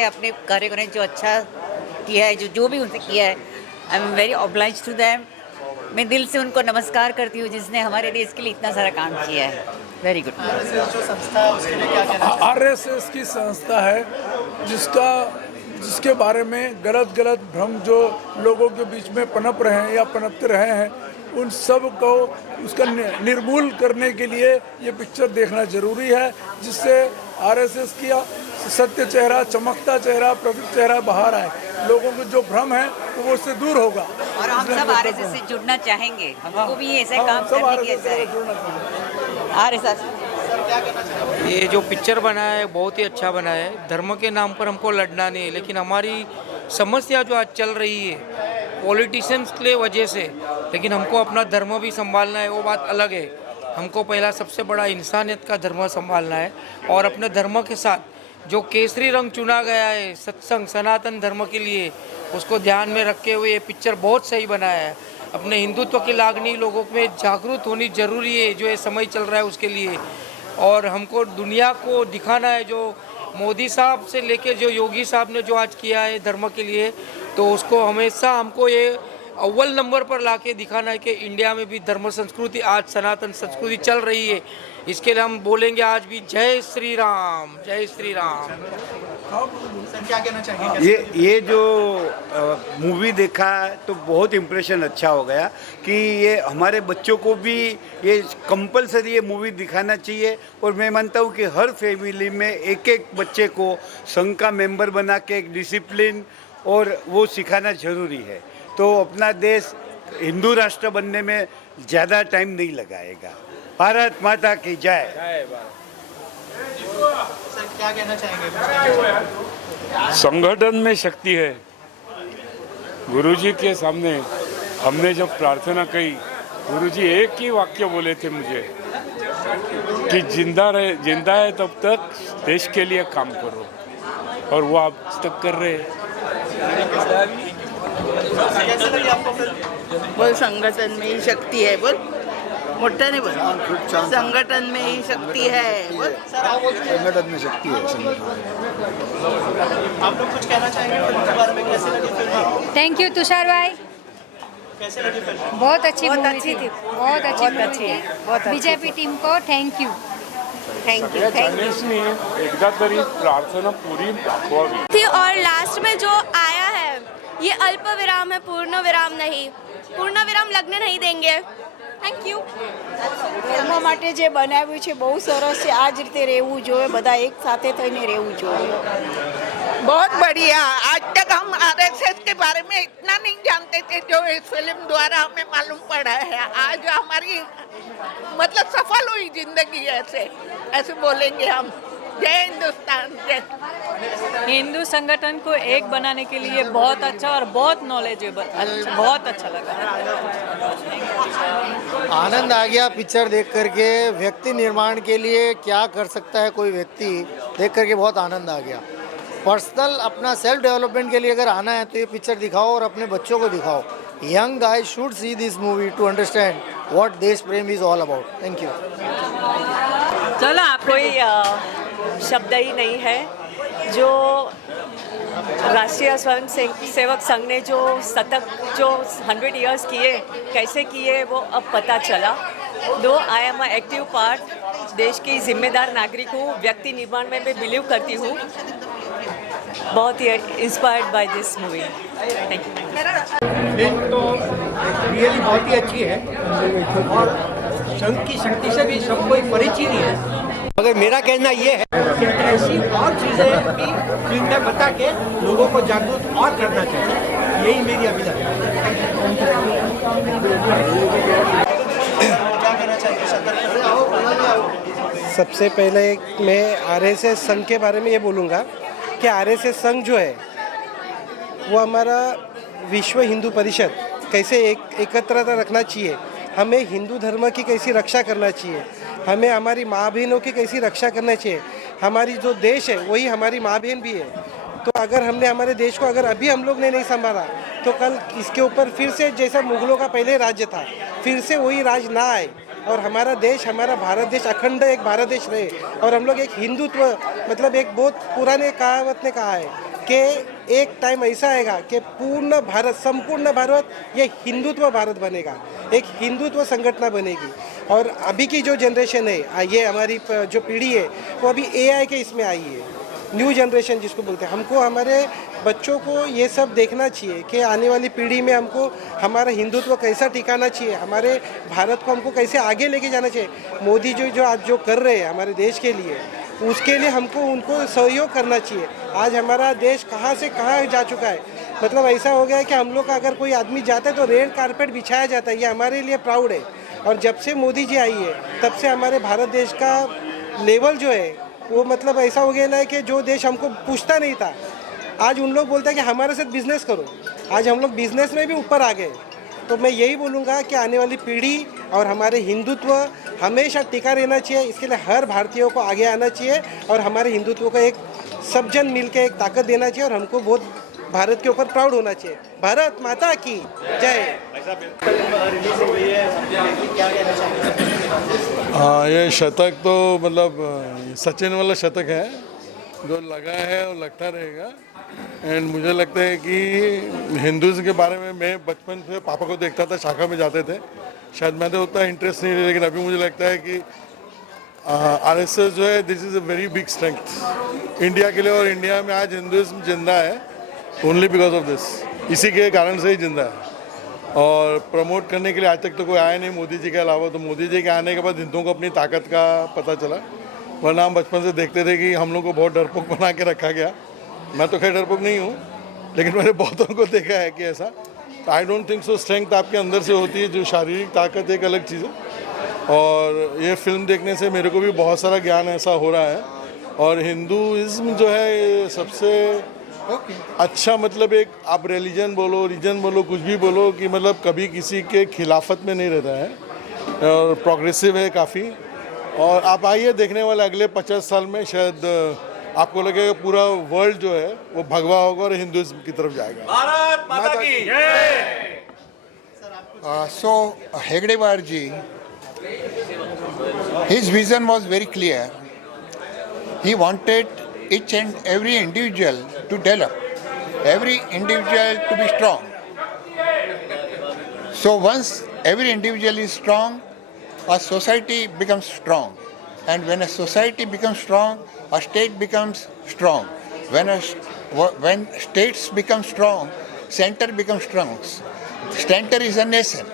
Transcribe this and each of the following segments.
है अपने कार्य को जो अच्छा किया है, जो भी उनसे किया है, I am very oblige to them. मैं दिल से उनको नमस्कार करती हूँ जिसने हमारे देश के लिए इतना सारा काम किया है। Very good. आरएसएस जो संस्था है उसके लिए क्या कहना चाहिए? आरएसएस की संस्था है जिसके बारे में गलत भ्रम जो लोगों के बीच में पनप रहे हैं या पनपते रहे हैं, उन सब को उसका निर्मूल करने के लिए ये पिक्चर देखना जरूरी है, जिससे आरएसएस की सत्य चेहरा, चमकता चेहरा, प्रकट चेहरा बाहर आए। लोगों को जो भ्रम है तो वो उससे दूर होगा। और हम सब आरएसएस से जुड़ना चाहेंगे, हमको भी ऐसा काम करने की ऐसा है। आरएसएस ये जो पिक्चर बना है बहुत ही अच्छा बना है। धर्म के नाम पर हमको लड़ना नहीं है, लेकिन हमारी समस्या जो आज चल रही है पॉलिटिशियंस के वजह से, लेकिन हमको अपना धर्म भी संभालना है, वो बात अलग है। हमको पहला सबसे बड़ा इंसानियत का धर्म संभालना है और अपने धर्म के साथ जो केसरी रंग चुना गया है सत्संग सनातन धर्म के लिए, उसको ध्यान में रखते हुए ये पिक्चर बहुत सही बनाया है। अपने हिंदुत्व की लागनी लोगों में जागरूक होनी जरूरी है, जो ये समय चल रहा है उसके लिए। और हमको दुनिया को दिखाना है, जो मोदी साहब से लेके जो योगी साहब ने जो आज किया है धर्म के लिए, तो उसको हमेशा हमको ये अव्वल नंबर पर लाके दिखाना है कि इंडिया में भी धर्म संस्कृति आज सनातन संस्कृति चल रही है। इसके लिए हम बोलेंगे आज भी जय श्री राम, जय श्री राम। सर क्या कहना चाहेंगे? ये जो मूवी देखा तो बहुत इम्प्रेशन अच्छा हो गया कि ये हमारे बच्चों को भी ये कंपलसरी ये मूवी दिखाना चाहिए। और मैं मानता हूँ कि हर फैमिली में एक एक बच्चे को संघ का मेंबर बना के एक डिसिप्लिन और वो सिखाना जरूरी है, तो अपना देश हिंदू राष्ट्र बनने में ज़्यादा टाइम नहीं लगाएगा। भारत माता की जय। सर क्या कहना चाहेंगे? संगठन में शक्ति है। गुरुजी के सामने हमने जब प्रार्थना की, गुरुजी एक ही वाक्य बोले थे मुझे कि जिंदा है तब तक देश के लिए काम करो, और वो आप तक कर रहे हैं। कैसे लगी आपको फिल्म? बोल संगठन में ही शक्ती है, बोल मोठा नहीं बोल, संगठन में ही शक्ती है, बोल संगठन में शक्ति है। आप लोग कुछ कहना चाहेंगे फिल्म के बारे में? कैसे लगी फिल्म? थैंक यू तुषार भाई, कैसे लगी फिल्म? बहुत अच्छी बहुत मूवी अच्छी थी, थी। बहुत अच्छी बहुत मूवी अच्छी है, थी। बहुत अच्छी बीजेपी टीम को थैंक यू। Thank you. गणेशनी एकदा तरी प्रार्थना पूरी दाखवावी थी। और लास्ट में जो आया है ये अल्प विराम है, पूर्ण विराम नहीं। पूर्ण विराम लगने नहीं देंगे। Thank you. ધર્મ માટે જે બનાવ્યું છે બહુ સરસ છે। આ જ રીતે રહેવું જોઈએ, બધા એક સાથે થઈને રહેવું જોઈએ। बहुत बढ़िया। आज तक हम आरएसएस के बारे में इतना नहीं जानते थे जो इस फिल्म द्वारा हमें मालूम पड़ा है। आज हमारी मतलब सफल हुई जिंदगी, ऐसे बोलेंगे हम। जय हिंदुस्तान, जय। हिंदू संगठन को एक बनाने के लिए बहुत अच्छा और बहुत नॉलेजेबल, बहुत अच्छा लगा। आनंद आ गया पिक्चर देख करके। व्यक्ति निर्माण के लिए क्या कर सकता है कोई व्यक्ति, देख करके बहुत आनंद आ गया। पर्सनल अपना सेल्फ डेवलपमेंट के लिए अगर आना है तो ये पिक्चर दिखाओ और अपने बच्चों को दिखाओ। Young guys should see this movie to understand what देश प्रेम is all about. Thank you. चलो आप कोई शब्द ही नहीं है। जो राष्ट्रीय स्वयं सेवक संघ ने जो 100 इयर्स किए, कैसे किए वो अब पता चला। दो आई एम एक्टिव पार्ट, देश की जिम्मेदार नागरिक हूँ, व्यक्ति निर्माण में मैं बिलीव करती हूँ। बहुत ही inspired by this movie. Thank you. Film तो रियली बहुत ही अच्छी है और संघ की शक्ति से भी सब कोई परिचित ही है। मगर मेरा कहना ये है कि ऐसी और चीज़ें भी फिल्म में बता के लोगों को जागरूक और करना चाहिए। यही मेरी अभिलाषा है। क्या कहना चाहिए सर? सबसे पहले मैं आरएसएस संघ के बारे में ये बोलूँगा कि आरएसएस संघ जो है वो हमारा विश्व हिंदू परिषद कैसे एकत्रता रखना चाहिए, हमें हिंदू धर्म की कैसी रक्षा करना चाहिए, हमें हमारी माँ बहनों की कैसी रक्षा करना चाहिए। हमारी जो देश है वही हमारी माँ बहन भी है। तो अगर हमने हमारे देश को अगर अभी हम लोग ने नहीं संभाला तो कल इसके ऊपर फिर से जैसा मुगलों का पहले राज्य था फिर से वही राज ना आए और हमारा देश, हमारा भारत देश अखंड एक भारत देश रहे। और हम लोग एक हिंदुत्व मतलब एक बहुत पुराने कहावत ने कहा है कि एक टाइम ऐसा आएगा कि पूर्ण भारत, संपूर्ण भारत ये हिंदुत्व भारत बनेगा, एक हिंदुत्व संगठन बनेगी। और अभी की जो जनरेशन है, ये हमारी जो पीढ़ी है, वो अभी AI के इसमें आई है, न्यू जनरेशन जिसको बोलते हैं। हमको हमारे बच्चों को ये सब देखना चाहिए कि आने वाली पीढ़ी में हमको हमारा हिंदुत्व कैसा टिकाना चाहिए, हमारे भारत को हमको कैसे आगे लेके जाना चाहिए। मोदी जो आज जो कर रहे हैं हमारे देश के लिए, उसके लिए हमको उनको सहयोग करना चाहिए। आज हमारा देश कहाँ से कहाँ जा चुका है, मतलब ऐसा हो गया है कि हम लोग का अगर कोई आदमी जाता है तो रेड कारपेट बिछाया जाता है, ये हमारे लिए प्राउड है। और जब से मोदी जी आई है तब से हमारे भारत देश का लेवल जो है वो मतलब ऐसा हो गया है कि जो देश हमको पूछता नहीं था, आज उन लोग बोलते हैं कि हमारे साथ बिजनेस करो। आज हम लोग बिजनेस में भी ऊपर आ गए। तो मैं यही बोलूँगा कि आने वाली पीढ़ी और हमारे हिंदुत्व हमेशा टिका रहना चाहिए। इसके लिए हर भारतीयों को आगे आना चाहिए और हमारे हिंदुत्व को एक सब जन मिल के एक ताकत देना चाहिए और हमको बहुत भारत के ऊपर प्राउड होना चाहिए। भारत माता की जय। रिलीज हो गई है, क्या कहना चाहेंगे? हाँ, ये शतक तो मतलब सचिन वाला शतक है, जो लगा है वो लगता रहेगा। एंड मुझे लगता है कि हिंदूज़ के बारे में मैं बचपन से पापा को देखता था, शाखा में जाते थे, शायद मैं तो उतना इंटरेस्ट नहीं, लेकिन अभी मुझे लगता है कि RSS जो है, this is a very big strength India के लिए। और इंडिया में आज हिंदुज़म जिंदा है ओनली बिकॉज ऑफ दिस, इसी के कारण से ही जिंदा है। और प्रमोट करने के लिए आज तक तो कोई आया नहीं मोदी जी के अलावा। तो मोदी जी के आने के बाद हिंदुओं को अपनी ताकत का पता चला, वरना हम बचपन से देखते थे कि हम लोग को बहुत डरपोक बना के रखा गया। मैं तो खैर डरपोक नहीं हूँ, लेकिन मैंने बहुतों को देखा है कि ऐसा। तो I don't think so. Strength आपके अंदर से होती है, जो शारीरिक ताकत एक अलग चीज़ है। और ये फिल्म देखने से मेरे को भी बहुत सारा ज्ञान ऐसा हो रहा है। और हिंदुइज्म जो है ये सबसे अच्छा, मतलब एक आप रिलीजन बोलो, रीजन बोलो, कुछ भी बोलो, कि मतलब कभी किसी के खिलाफत में नहीं रहता है और प्रोग्रेसिव है काफ़ी। और आप आइए देखने वाले अगले 50 साल में शायद आपको लगेगा पूरा वर्ल्ड जो है वो भगवा होगा और हिंदुइज्म की तरफ जाएगा। भारत माता की जय। So Hegdewar ji, his vision was very clear. He wanted each and every individual to develop, every individual to be strong. So once every individual is strong, a society becomes strong. And when a society becomes strong, a state becomes strong. When states become strong, center becomes strong. Center is a nation.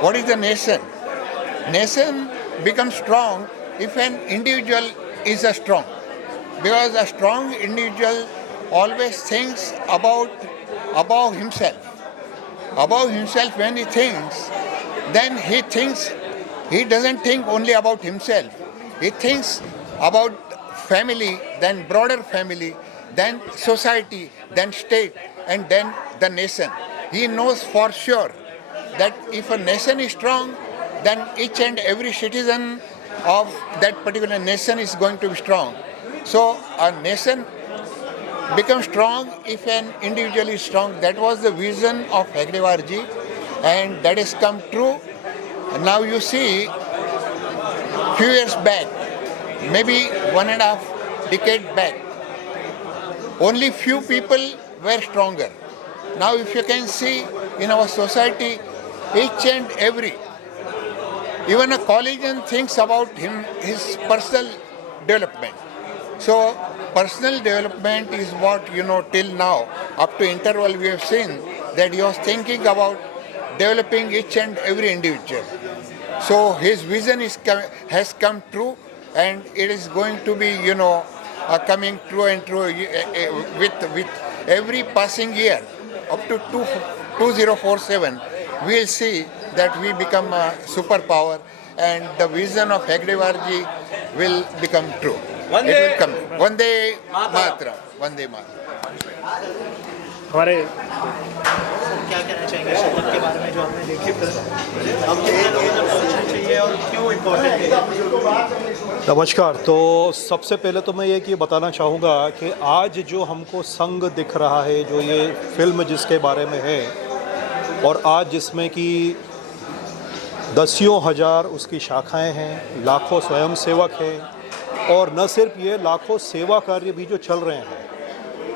What is the nation? Nation becomes strong if an individual is a strong. Because a strong individual always thinks above himself. Above himself, when he thinks, then he doesn't think only about himself. He thinks about family, then broader family, then society, then state, and then the nation. He knows for sure that if a nation is strong, then each and every citizen of that particular nation is going to be strong. So a nation becomes strong if an individual is strong. That was the vision of Hegdewar ji, and that has come true. And now you see, few years back, maybe 1.5 decade back, only few people were stronger. Now if you can see in our society, each and every, even a collegian thinks about his personal development. So personal development is what, till now, up to interval we have seen that he was thinking about developing each and every individual. So his vision has come true, and it is going to be, coming true and true with every passing year. Up to 2047, we will see that we become a superpower, and the vision of Hegdewar ji will become true. It will come. Vande Mataram. Vande Mataram. हमारे क्या कहना चाहेंगे शतक के बारे में जो हमने देखी फिल्म? हम कितने लोगों को सोचना चाहिए और क्यों इम्पोर्टेंट है? नमस्कार। तो सबसे पहले तो मैं ये कि बताना चाहूँगा कि आज जो हमको संघ दिख रहा है, जो ये फिल्म जिसके बारे में है, और आज जिसमें कि दसियों हज़ार उसकी शाखाएं हैं, लाखों स्वयंसेवक हैं, और न सिर्फ ये लाखों सेवा कार्य भी जो चल रहे हैं,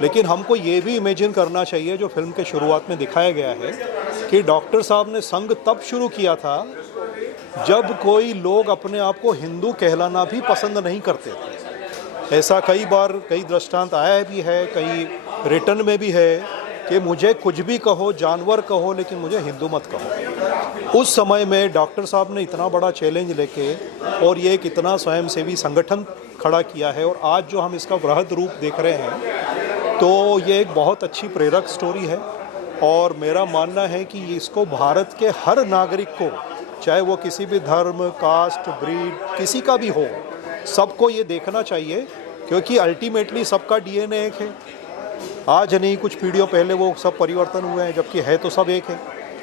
लेकिन हमको ये भी इमेजिन करना चाहिए जो फिल्म के शुरुआत में दिखाया गया है कि डॉक्टर साहब ने संघ तब शुरू किया था जब कोई लोग अपने आप को हिंदू कहलाना भी पसंद नहीं करते थे। ऐसा कई बार कई दृष्टांत आया भी है, कई रिटर्न में भी है कि मुझे कुछ भी कहो, जानवर कहो, लेकिन मुझे हिंदू मत कहो। उस समय में डॉक्टर साहब ने इतना बड़ा चैलेंज लेके और ये एक इतना स्वयंसेवी संगठन खड़ा किया है, और आज जो हम इसका वृहद रूप देख रहे हैं तो ये एक बहुत अच्छी प्रेरक स्टोरी है। और मेरा मानना है कि इसको भारत के हर नागरिक को, चाहे वो किसी भी धर्म, कास्ट, ब्रीड, किसी का भी हो, सबको ये देखना चाहिए, क्योंकि अल्टीमेटली सबका डीएनए एक है। आज नहीं, कुछ पीढ़ियों पहले वो सब परिवर्तन हुए हैं, जबकि है तो सब एक है।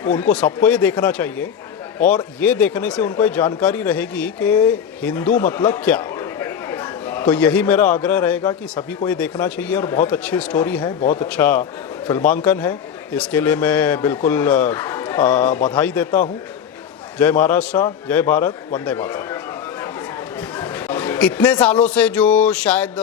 तो उनको सबको ये देखना चाहिए, और ये देखने से उनको ये जानकारी रहेगी कि हिंदू मतलब क्या। तो यही मेरा आग्रह रहेगा कि सभी को ये देखना चाहिए, और बहुत अच्छी स्टोरी है, बहुत अच्छा फिल्मांकन है। इसके लिए मैं बिल्कुल बधाई देता हूँ। जय महाराष्ट्र, जय भारत, वंदे मातरम। इतने सालों से जो शायद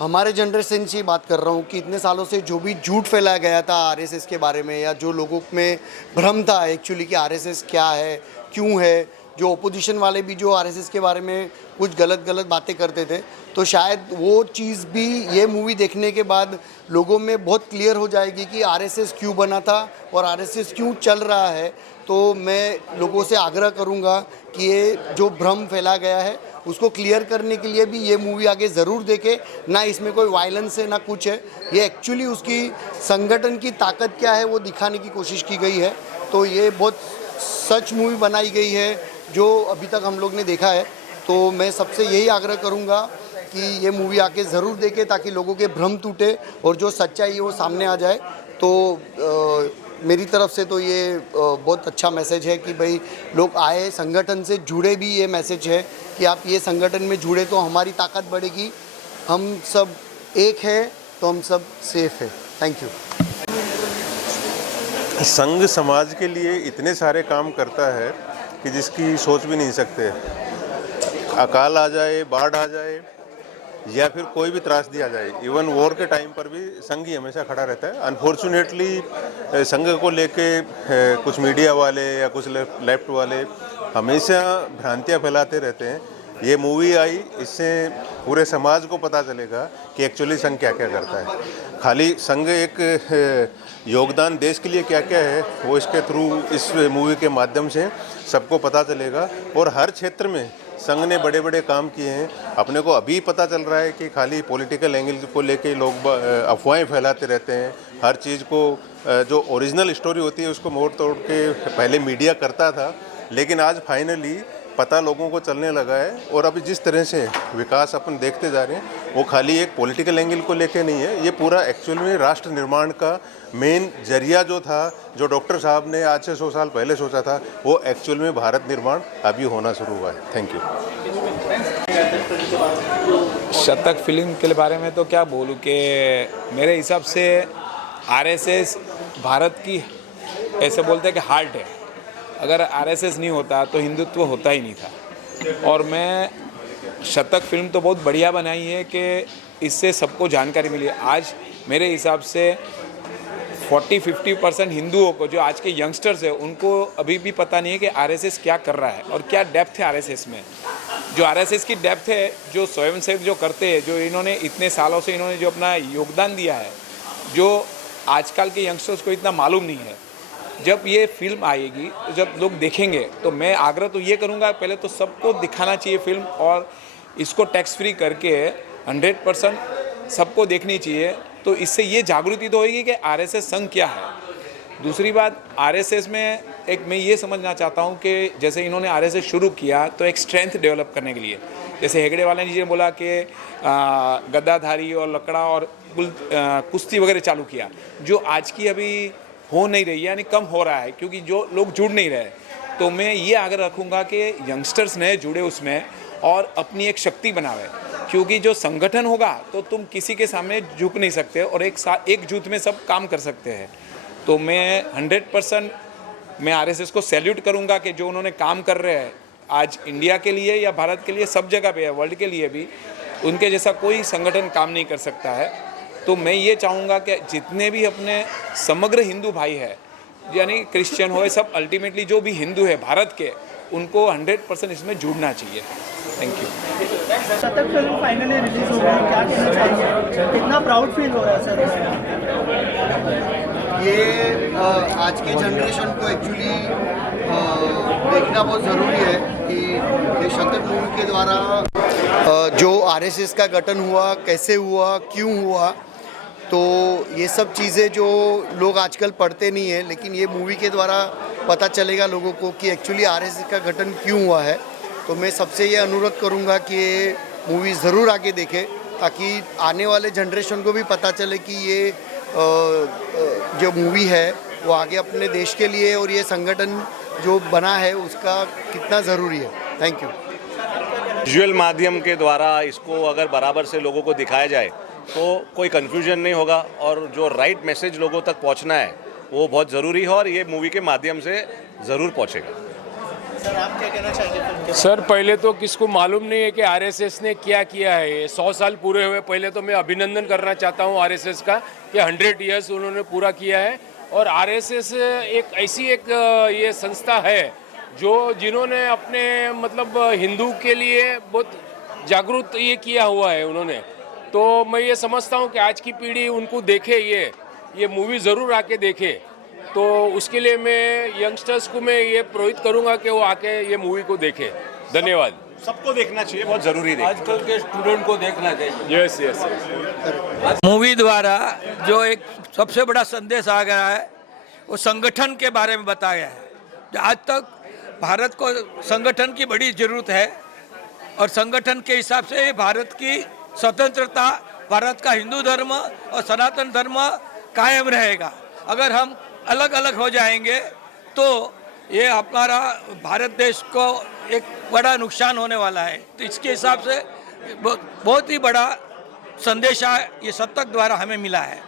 हमारे जनरेशन से बात कर रहा हूँ कि इतने सालों से जो भी झूठ फैलाया गया था आरएसएस के बारे में, या जो लोगों में भ्रम था एक्चुअली कि आरएसएस क्या है, क्यों है, जो ओपोजिशन वाले भी जो आरएसएस के बारे में कुछ गलत बातें करते थे, तो शायद वो चीज़ भी ये मूवी देखने के बाद लोगों में बहुत क्लियर हो जाएगी कि आरएसएस क्यों बना था और आरएसएस क्यों चल रहा है। तो मैं लोगों से आग्रह करूँगा कि ये जो भ्रम फैला गया है उसको क्लियर करने के लिए भी ये मूवी आगे ज़रूर देखें। ना इसमें कोई वायलेंस है, ना कुछ है, ये एक्चुअली उसकी संगठन की ताकत क्या है वो दिखाने की कोशिश की गई है। तो ये बहुत सच मूवी बनाई गई है जो अभी तक हम लोग ने देखा है। तो मैं सबसे यही आग्रह करूँगा कि ये मूवी आके ज़रूर देखें, ताकि लोगों के भ्रम टूटे और जो सच्चाई है वो सामने आ जाए। तो मेरी तरफ से तो ये बहुत अच्छा मैसेज है कि भाई लोग आए, संगठन से जुड़े भी। ये मैसेज है कि आप ये संगठन में जुड़े तो हमारी ताकत बढ़ेगी, हम सब एक हैं तो हम सब सेफ है। Thank you. संघ समाज के लिए इतने सारे काम करता है कि जिसकी सोच भी नहीं सकते। अकाल आ जाए, बाढ़ आ जाए, या फिर कोई भी त्रासदी आ जाए, इवन वॉर के टाइम पर भी संघ ही हमेशा खड़ा रहता है। अनफॉर्चुनेटली संघ को लेके कुछ मीडिया वाले या कुछ लेफ्ट वाले हमेशा भ्रांतियां फैलाते रहते हैं। ये मूवी आई, इससे पूरे समाज को पता चलेगा कि एक्चुअली संघ क्या क्या करता है। खाली संघ एक योगदान देश के लिए क्या क्या है वो इसके थ्रू, इस मूवी के माध्यम से सबको पता चलेगा। और हर क्षेत्र में संघ ने बड़े बड़े काम किए हैं। अपने को अभी पता चल रहा है कि खाली पॉलिटिकल एंगल को लेके लोग अफवाहें फैलाते रहते हैं। हर चीज़ को जो ओरिजिनल स्टोरी होती है उसको मोड़ तोड़ के पहले मीडिया करता था, लेकिन आज फाइनली पता लोगों को चलने लगा है। और अभी जिस तरह से विकास अपन देखते जा रहे हैं वो खाली एक पॉलिटिकल एंगल को लेके नहीं है, ये पूरा एक्चुअल में राष्ट्र निर्माण का मेन जरिया जो था, जो डॉक्टर साहब ने आज से 100 साल पहले सोचा था, वो एक्चुअल में भारत निर्माण अभी होना शुरू हुआ है। Thank you. शतक फिल्म के बारे में तो क्या बोलूँ कि मेरे हिसाब से आरएसएस भारत की, ऐसे बोलते हैं कि हार्ट है। अगर आरएसएस नहीं होता तो हिंदुत्व होता ही नहीं था। और मैं शतक फिल्म तो बहुत बढ़िया बनाई है कि इससे सबको जानकारी मिली। आज मेरे हिसाब से 40-50% हिंदुओं को, जो आज के यंगस्टर्स हैं, उनको अभी भी पता नहीं है कि आरएसएस क्या कर रहा है और क्या डेप्थ है आरएसएस में। जो आरएसएस की डेप्थ है, जो स्वयंसेवक जो करते हैं, जो इन्होंने इतने सालों से इन्होंने जो अपना योगदान दिया है, जो आजकल के यंगस्टर्स को इतना मालूम नहीं है। जब ये फिल्म आएगी, जब लोग देखेंगे, तो मैं आग्रह तो ये करूँगा, पहले तो सबको दिखाना चाहिए फिल्म, और इसको टैक्स फ्री करके 100% सबको देखनी चाहिए। तो इससे ये जागृति तो होगी कि आरएसएस संघ क्या है। दूसरी बात, आरएसएस में एक मैं ये समझना चाहता हूँ कि जैसे इन्होंने आरएसएस शुरू किया तो एक स्ट्रेंथ डेवलप करने के लिए, जैसे हेगड़े वाले जी ने बोला कि गद्दाधारी और लकड़ा और कुश्ती वगैरह चालू किया, जो आज की अभी हो नहीं रही है, यानी कम हो रहा है, क्योंकि जो लोग जुड़ नहीं रहे। तो मैं ये आग्रह रखूँगा कि यंगस्टर्स नए जुड़े उसमें और अपनी एक शक्ति बनावे, क्योंकि जो संगठन होगा तो तुम किसी के सामने झुक नहीं सकते और एकजुट में सब काम कर सकते हैं। तो मैं 100% मैं आरएसएस को सैल्यूट करूँगा कि जो उन्होंने काम कर रहे हैं आज इंडिया के लिए या भारत के लिए, सब जगह पे है, वर्ल्ड के लिए भी, उनके जैसा कोई संगठन काम नहीं कर सकता है। तो मैं ये चाहूँगा कि जितने भी अपने समग्र हिंदू भाई है, यानी क्रिश्चियन हो, सब अल्टीमेटली जो भी हिंदू है भारत के, उनको 100% इसमें जुड़ना चाहिए। Thank you. शतक फिल्म फाइनली रिलीज हो गई, क्या कहना चाहेंगे, कितना प्राउड फील हो रहा है सर इसमें? ये आज के जनरेशन को एक्चुअली देखना बहुत ज़रूरी है कि ये शतक मूवी के द्वारा जो आरएसएस का गठन हुआ, कैसे हुआ, क्यों हुआ, तो ये सब चीज़ें जो लोग आजकल पढ़ते नहीं हैं, लेकिन ये मूवी के द्वारा पता चलेगा लोगों को कि एक्चुअली आरएसएस का गठन क्यों हुआ है। तो मैं सबसे ये अनुरोध करूँगा कि ये मूवी ज़रूर आके देखें, ताकि आने वाले जनरेशन को भी पता चले कि ये जो मूवी है वो आगे अपने देश के लिए और ये संगठन जो बना है उसका कितना ज़रूरी है। Thank you. विजुअल माध्यम के द्वारा इसको अगर बराबर से लोगों को दिखाया जाए तो कोई कन्फ्यूजन नहीं होगा, और जो राइट मैसेज लोगों तक पहुंचना है वो बहुत ज़रूरी है, और ये मूवी के माध्यम से ज़रूर पहुंचेगा। सर आप क्या कहना चाहेंगे फिल्म के? सर पहले तो किसको मालूम नहीं है कि आरएसएस ने क्या किया है। 100 साल पूरे हुए, पहले तो मैं अभिनंदन करना चाहता हूँ आरएसएस का कि 100 ईयर्स उन्होंने पूरा किया है। और आरएसएस एक ऐसी ये संस्था है जो जिन्होंने अपने मतलब हिंदू के लिए बहुत जागरूक ये किया हुआ है उन्होंने। तो मैं ये समझता हूँ कि आज की पीढ़ी उनको देखे, ये मूवी ज़रूर आके देखे। तो उसके लिए मैं यंगस्टर्स को मैं ये प्रोहित करूँगा कि वो आके ये मूवी को देखे। धन्यवाद। सबको देखना चाहिए, बहुत ज़रूरी है। आजकल के स्टूडेंट को देखना चाहिए। Yes yes yes. मूवी द्वारा जो एक सबसे बड़ा संदेश आ गया है वो संगठन के बारे में बताया है। आज तक भारत को संगठन की बड़ी ज़रूरत है, और संगठन के हिसाब से भारत की स्वतंत्रता, भारत का हिंदू धर्म और सनातन धर्म कायम रहेगा। अगर हम अलग अलग हो जाएंगे तो ये हमारा भारत देश को एक बड़ा नुकसान होने वाला है। तो इसके हिसाब से बहुत ही बड़ा संदेश ये शतक द्वारा हमें मिला है।